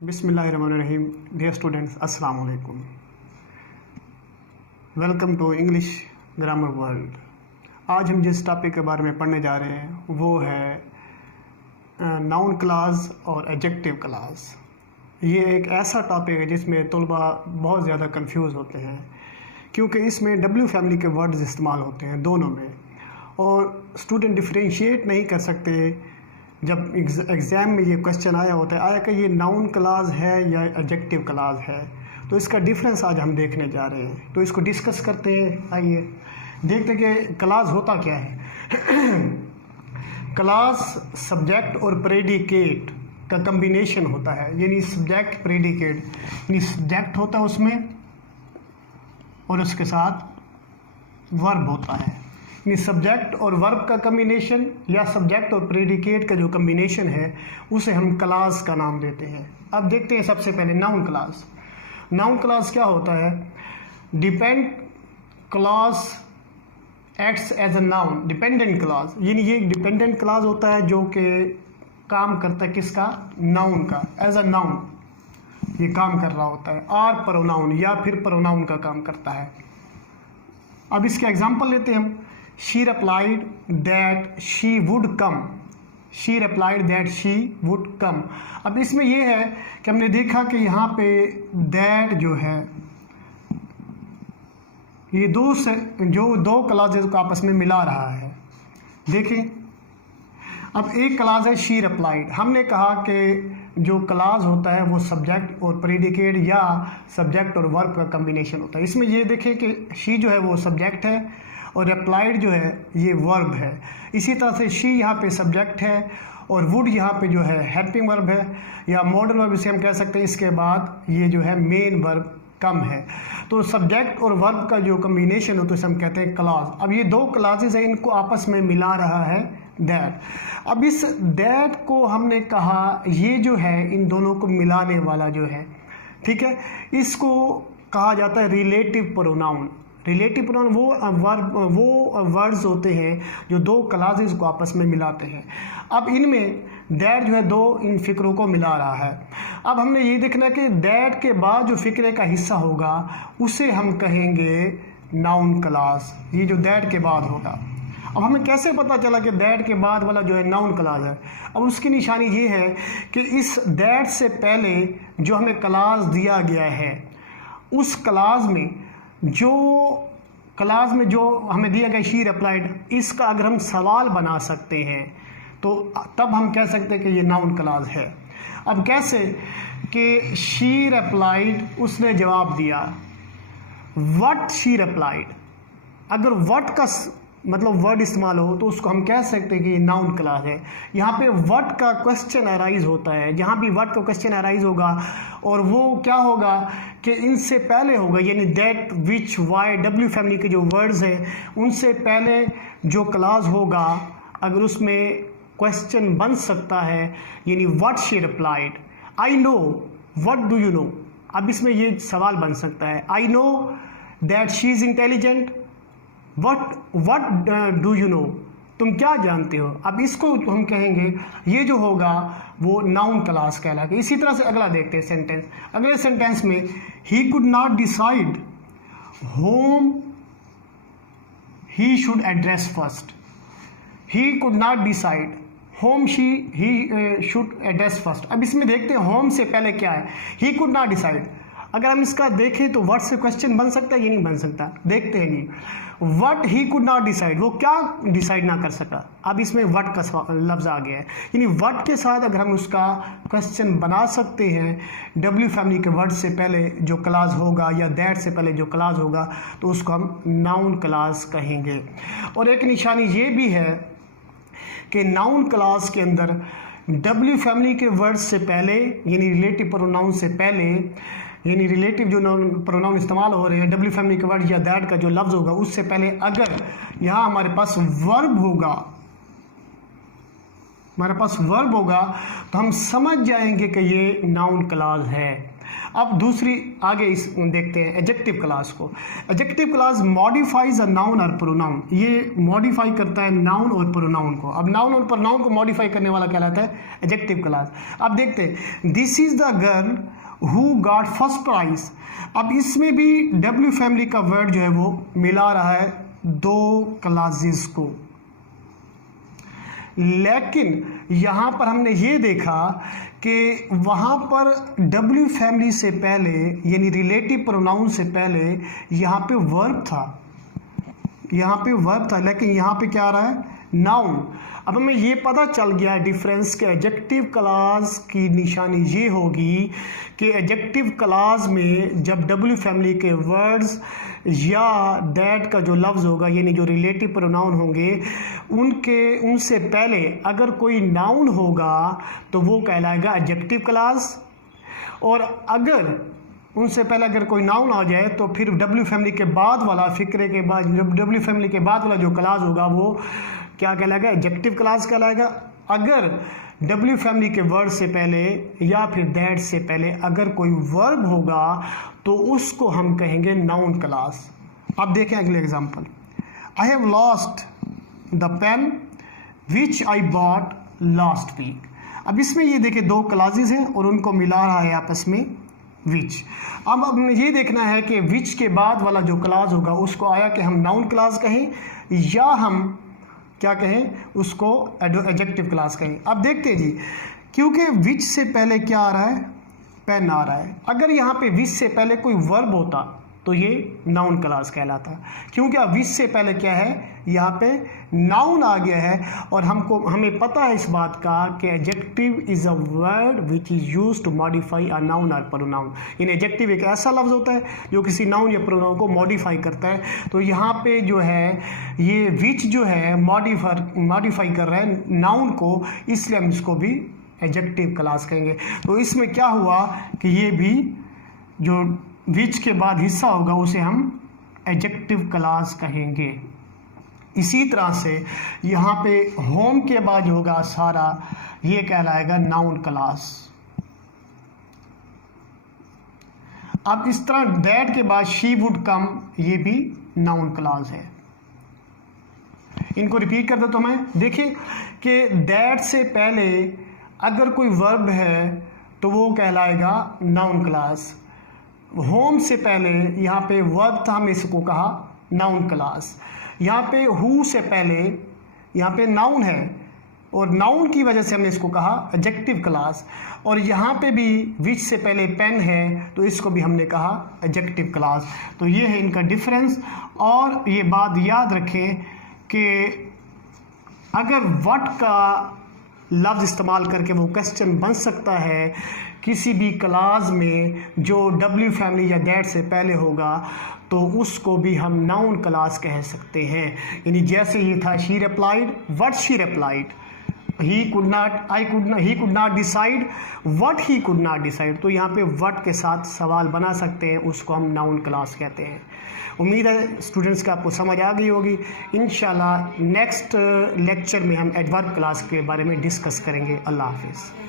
बिस्मिल्लाहिर्रहमानिर्रहीम। Dear students, अस्सलाम वालेकुम। Welcome to English grammar world. आज हम जिस टॉपिक के बारे में पढ़ने जा रहे हैं वो है नाउन क्लास और एडजेक्टिव क्लास। ये एक ऐसा टॉपिक है जिसमें तलबा बहुत ज़्यादा कंफ्यूज होते हैं, क्योंकि इसमें डब्ल्यू फैमिली के वर्ड्स इस्तेमाल होते हैं दोनों में, और स्टूडेंट डिफरेंशिएट नहीं कर सकते। जब एग्ज़ाम में ये क्वेश्चन आया होता है कि ये नाउन क्लास है या एडजेक्टिव क्लास है, तो इसका डिफरेंस आज हम देखने जा रहे हैं। तो इसको डिस्कस करते हैं। आइए देखते हैं कि क्लास होता क्या है। क्लास सब्जेक्ट और प्रेडिकेट का कम्बिनेशन होता है, यानी सब्जेक्ट प्रेडिकेट, यानी सब्जेक्ट होता है उसमें और उसके साथ वर्ब होता है। यानी सब्जेक्ट और वर्ब का कम्बिनेशन या सब्जेक्ट और प्रेडिकेट का जो कम्बिनेशन है उसे हम क्लास का नाम देते हैं। अब देखते हैं सबसे पहले नाउन क्लास। नाउन क्लास क्या होता है? Depend clause acts as a noun. Dependent clause, यानी ये डिपेंडेंट क्लास होता है जो कि काम करता है किसका? नाउन का। एज अ नाउन ये काम कर रहा होता है, आर प्रोनाउन या फिर प्रोनाउन का काम करता है। अब इसके एग्जांपल लेते हैं हम। She replied that she would come. She replied that she would come. अब इसमें ये है कि हमने देखा कि यहाँ पे that जो है ये दो क्लासेस को आपस में मिला रहा है। देखें, अब एक क्लास है she replied। हमने कहा कि जो क्लास होता है वो सब्जेक्ट और प्रेडिकेट या सब्जेक्ट और वर्ब का कम्बिनेशन होता है। इसमें ये देखें कि she जो है वो सब्जेक्ट है और रेप्लाइड जो है ये वर्ब है। इसी तरह से शी यहाँ पे सब्जेक्ट है और वुड यहाँ पे जो है हेल्पिंग वर्ब है या मॉडल वर्ब इसे हम कह सकते हैं। इसके बाद ये जो है मेन वर्ब कम है। तो सब्जेक्ट और वर्ब का जो कम्बिनेशन हो तो इसे हम कहते हैं क्लास। अब ये दो क्लासेस हैं, इनको आपस में मिला रहा है दैट। अब इस दैट को हमने कहा ये जो है इन दोनों को मिलाने वाला जो है, ठीक है, इसको कहा जाता है रिलेटिव प्रोनाउन। रिलेटिव प्रोनाउन वो वर्ड्स होते हैं जो दो क्लासेस को आपस में मिलाते हैं। अब इनमें दैट जो है दो इन फिक्रों को मिला रहा है। अब हमने ये देखना है कि दैट के बाद जो फिक्रे का हिस्सा होगा उसे हम कहेंगे नाउन क्लास। ये जो दैट के बाद होगा, अब हमें कैसे पता चला कि दैट के बाद वाला जो है नाउन क्लास है? अब उसकी निशानी ये है कि इस दैट से पहले जो हमें क्लास दिया गया है उस क्लास में जो हमें दिया गया शी रिप्लाइड, इसका अगर हम सवाल बना सकते हैं तो तब हम कह सकते हैं कि ये नाउन क्लास है। अब कैसे? कि शी रिप्लाइड, उसने जवाब दिया। व्हाट शी रिप्लाइड, अगर व्हाट का मतलब वर्ड इस्तेमाल हो तो उसको हम कह सकते हैं कि ये नाउन क्लास है। यहाँ पे व्हाट का क्वेश्चन अराइज होता है, जहाँ भी व्हाट का क्वेश्चन अराइज होगा और वो क्या होगा कि इनसे पहले होगा, यानी that, which, why, W family के जो वर्ड्स हैं उनसे पहले जो क्लास होगा अगर उसमें क्वेश्चन बन सकता है, यानी what she replied. I know, what do you know. अब इसमें ये सवाल बन सकता है, I know that she is intelligent. What do you know, तुम क्या जानते हो। अब इसको हम कहेंगे, ये जो होगा वो नाउन क्लास कहलाएगा। इसी तरह से अगला देखते हैं सेंटेंस। अगले सेंटेंस में ही could not decide home he should address first. He could not decide home he should address first. अब इसमें देखते हैं होम से पहले क्या है, ही कुड नॉट डिसाइड। अगर हम इसका देखें तो व्हाट से क्वेश्चन बन सकता है, ये नहीं बन सकता। देखते हैं जी, what he could not decide, वो क्या डिसाइड ना कर सका। अब इसमें व्हाट का लफ्ज़ आ गया है, यानी व्हाट के साथ अगर हम उसका क्वेश्चन बना सकते हैं डब्ल्यू फैमिली के वर्ड से पहले जो क्लास होगा या दैट से पहले जो क्लास होगा तो उसको हम नाउन क्लास कहेंगे। और एक निशानी ये भी है कि नाउन क्लास के अंदर डब्ल्यू फैमिली के वर्ड से पहले, यानी रिलेटिव प्रोनाउन से पहले, यानी रिलेटिव जो प्रोनाउन इस्तेमाल हो रहे हैं डब्ल्यू फैमिली के वर्ड या दैट का जो लफ्ज़ होगा उससे पहले अगर यहाँ हमारे पास वर्ब होगा तो हम समझ जाएंगे कि ये नाउन क्लास है। अब दूसरी आगे इस देखते हैं एडजेक्टिव क्लास को। एडजेक्टिव क्लास मॉडिफाइज अ नाउन और प्रोनाउन, ये मॉडिफाई करता है नाउन और प्रोनाउन को। अब नाउन और प्रोनाउन को मॉडिफाई करने वाला कहलाता है एडजेक्टिव क्लास। अब देखते हैं, this is the girl who got first prize. अब इसमें भी डब्ल्यू फैमिली का वर्ड जो है वो मिला रहा है दो क्लासेस को, लेकिन यहाँ पर हमने ये देखा कि वहाँ पर डब्ल्यू फैमिली से पहले यानी रिलेटिव प्रोनाउन से पहले यहाँ पे वर्ब था, यहाँ पे वर्ब था, लेकिन यहाँ पे क्या आ रहा है, नाउन। अब हमें ये पता चल गया डिफरेंस कि एडजेक्टिव क्लास की निशानी ये होगी कि एडजेक्टिव क्लास में जब डब्ल्यू फैमिली के वर्ड्स या दैट का जो लफ्ज़ होगा यानी जो रिलेटिव प्रोनाउन होंगे उनसे पहले अगर कोई नाउन होगा तो वो कहलाएगा एडजेक्टिव क्लास, और अगर उनसे पहले अगर कोई नाउन आ जाए तो फिर डब्ल्यू फैमिली के बाद वाला फिक्रे के बाद जब डब्ल्यू फैमिली के बाद वाला जो क्लास होगा वो क्या कहलाएगा, एडजेक्टिव क्लास कहलाएगा। अगर डब्ल्यू फैमिली के वर्ड से पहले या फिर दैट से पहले अगर कोई वर्ब होगा तो उसको हम कहेंगे नाउन क्लास। अब देखें अगले example, I have lost the pen which I bought last week. अब इसमें ये देखिए दो क्लासेस हैं और उनको मिला रहा है आपस में विच। अब हमें ये देखना है कि विच के बाद वाला जो क्लास होगा उसको आया कि हम नाउन क्लास कहें या हम क्या कहें, उसको एडजेक्टिव क्लास कहें। अब देखते हैं जी, क्योंकि विच से पहले क्या आ रहा है, पेन आ रहा है। अगर यहाँ पे विच से पहले कोई वर्ब होता तो ये नाउन क्लास कहलाता, क्योंकि अब विच से पहले क्या है, यहाँ पे नाउन आ गया है। और हमें पता है इस बात का कि adjective is a word which is used to modify a noun और प्रोनाउन। यानी एडजेक्टिव एक ऐसा लफ्ज़ होता है जो किसी नाउन या प्रोनाउन को मॉडिफाई करता है। तो यहाँ पे जो है ये विच जो है मॉडिफाई कर रहा है नाउन को, इसलिए हम इसको भी एडजेक्टिव क्लास कहेंगे। तो इसमें क्या हुआ कि ये भी जो विच के बाद हिस्सा होगा उसे हम एडजेक्टिव क्लास कहेंगे। इसी तरह से यहाँ पे होम के बाद होगा सारा, ये कहलाएगा नाउन क्लास। अब इस तरह दैट के बाद शी वुड कम, ये भी नाउन क्लास है। इनको रिपीट कर दो तो मैं देखिए कि दैट से पहले अगर कोई वर्ब है तो वो कहलाएगा नाउन क्लास। होम से पहले यहाँ पे वर्ब था, हमने इसको कहा नाउन क्लास। यहाँ पे हु से पहले यहाँ पे नाउन है और नाउन की वजह से हमने इसको कहा एडजेक्टिव क्लास। और यहाँ पे भी विच से पहले पेन है तो इसको भी हमने कहा एडजेक्टिव क्लास। तो ये है इनका डिफरेंस। और ये बात याद रखें कि अगर व्हाट का लफ्ज़ इस्तेमाल करके वो क्वेश्चन बन सकता है किसी भी क्लास में जो डब्ल्यू फैमिली या दैट से पहले होगा, तो उसको भी हम नाउन क्लास कह सकते हैं। यानी जैसे ये था she replied, what she replied, he could not decide what he could not decide. तो यहाँ पे व्हाट के साथ सवाल बना सकते हैं, उसको हम नाउन क्लास कहते हैं। उम्मीद है स्टूडेंट्स का आपको समझ आ गई होगी। इंशाल्लाह नेक्स्ट लेक्चर में हम एडवर्ब क्लास के बारे में डिस्कस करेंगे। अल्लाह हाफिज़।